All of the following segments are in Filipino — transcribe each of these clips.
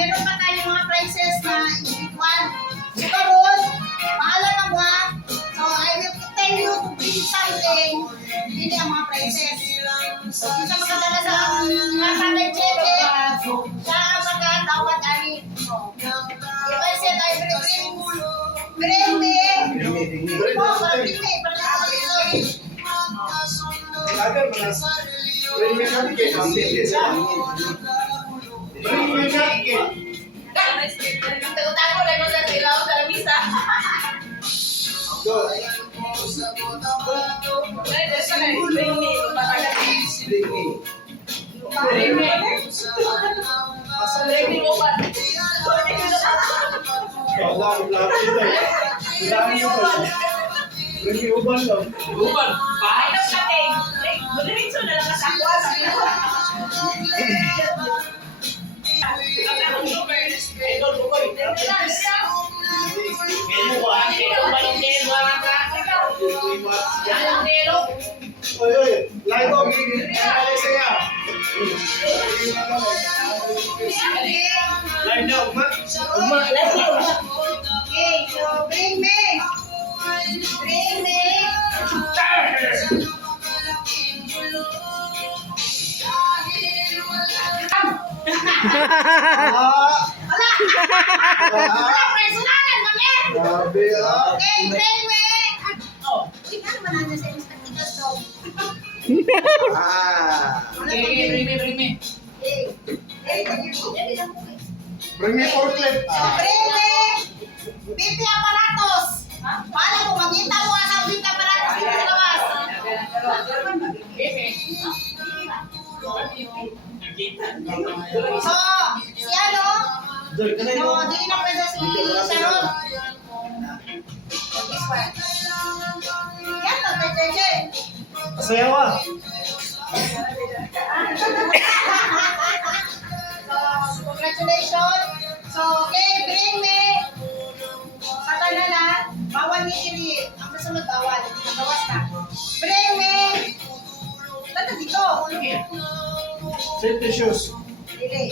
meron pa tayo mga prices na individual. So, karon, paalam na ba? So, I will tell you to bring something. Hindi ang mga prices. So, isa makadala sa nasabay cheche. Siya ang pagkatawad ani. So, if I said I will bring me. Tago-tago lang sa ilaw sa lamisa. Uban. Bahay na natin. Madiretso na lang sa akwa. Okay, so bring me. Bring me. Wala, personalan kami. Okay, bring me. Uy, ano man natin sa spectacles daw? Bring me. Bring me forklift. Bring me. BP aparatos. Paano kung makita mo ang BP aparatos dito sa labas? So, si ano? So, di na pwede si Sharon. This one. Yan to, Jeje. Sayaw ah. So, congratulations. So, okay, bring me. Sa kanila, bawal ni Iri. Ang susunod bawal. Nagawas na. Bring me. Tata dito. Safety shoes. Dili.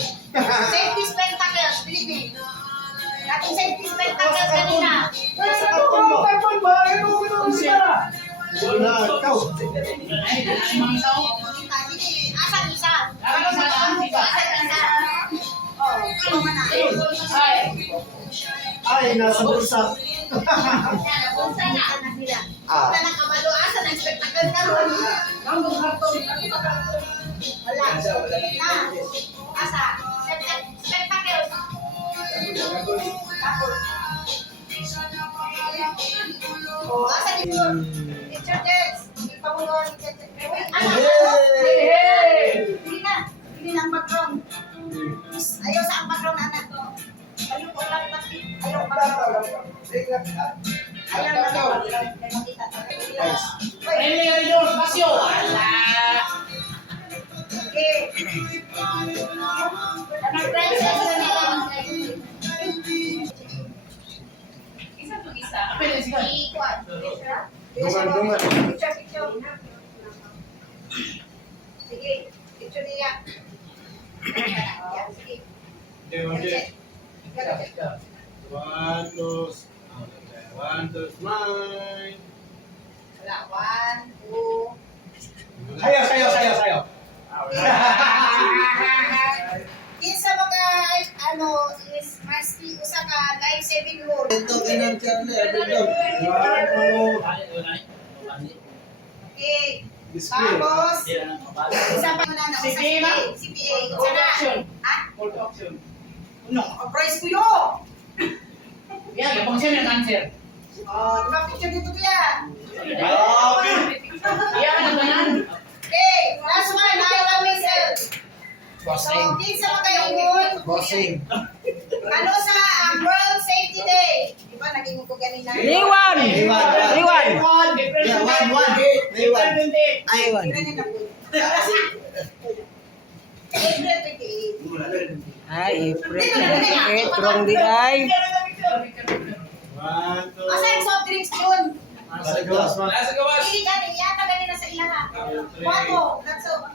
Safety spectacles. Bili. Ating safety spectacles kanina. Wala, ikaw. Dili. Asan isa? Asan isa? Oh, ikaw man na. Ay, nasa bulsa. Yan, nabunsa na. Sila. Wala na kabalo. Asan ang spectacles karon? Wala. Na. Asa? Spectacles. Tapos. Oh, asa dito? Teacher Jets. Pabulong ni Teacher. Ano? Hindi na. Hindi na ang background. Ayaw sa ang background anak ko. Ayaw ko lang tapi. Ayaw background. Ayaw na makita. Okay. Ang princess na nila. Ikuan. Dungan. Picture. Sige. Picture niya. Yan, sige. One, two, smile. Wala. 1, 2. Sayaw. Kinsa mga ano is masti usa ka live saving rule. Okay. Tapos isa pa na sa CPA. Isa na. Ha? Ang price ko yo. Oh, di ba picture dito kuya? Okay, last one, I love myself. So, kinsa makaingon? Bossing. Ano sa World Safety Day? Di ba naging ko ganina? Liwan! Liwan! Aywan. April 28. Ay, April. Wrong di ay. Asa yung soft drinks yun? Nasa gawas man. Hindi ganyan, yata ganina sa ilaha. Wato, that's all.